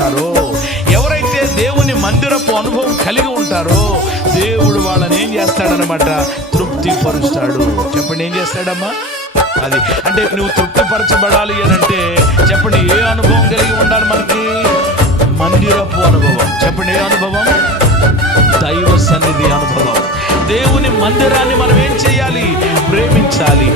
చేస్తారో, ఎవరైతే దేవుని మందిరపు అనుభవం కలిగి ఉంటారో దేవుడు వాళ్ళని ఏం చేస్తాడనమాట, తృప్తిపరుస్తాడు. చెప్పండి, ఏం చేస్తాడమ్మా? అది అంటే నువ్వు తృప్తిపరచబడాలి అని అంటే చెప్పండి, ఏ అనుభవం కలిగి ఉండాలి మనకి? మందిరపు అనుభవం. చెప్పండి, ఏ అనుభవం? దైవ సన్నిధి అనుభవం. దేవుని మందిరాన్ని మనం ఏం చేయాలి? ప్రేమించాలి.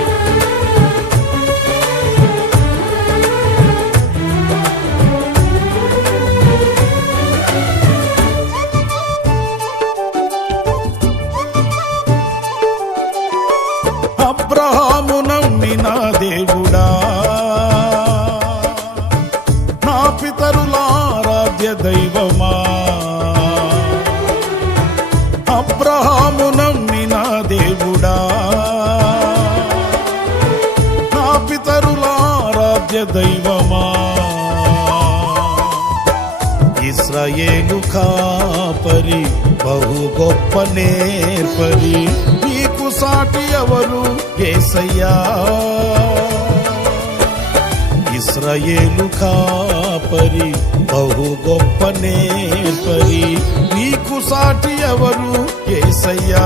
అబ్రహాము నమ్మిన దేవుడా, నా పితరుల ఆరాధ్య దైవమా. అబ్రహాము నమ్మిన దేవుడా, నా పితరుల ఆరాధ్య దైవమా. ఇశ్రాయేలు కాపరి, బహు గొప్ప నేర్పరి, నీకు సాటి ఎవరు యేసయ్యా. ఇశ్రాయేలు కాపరి, బహు గొప్ప నేర్పరి, నీకు సాటి ఎవరు యేసయ్యా.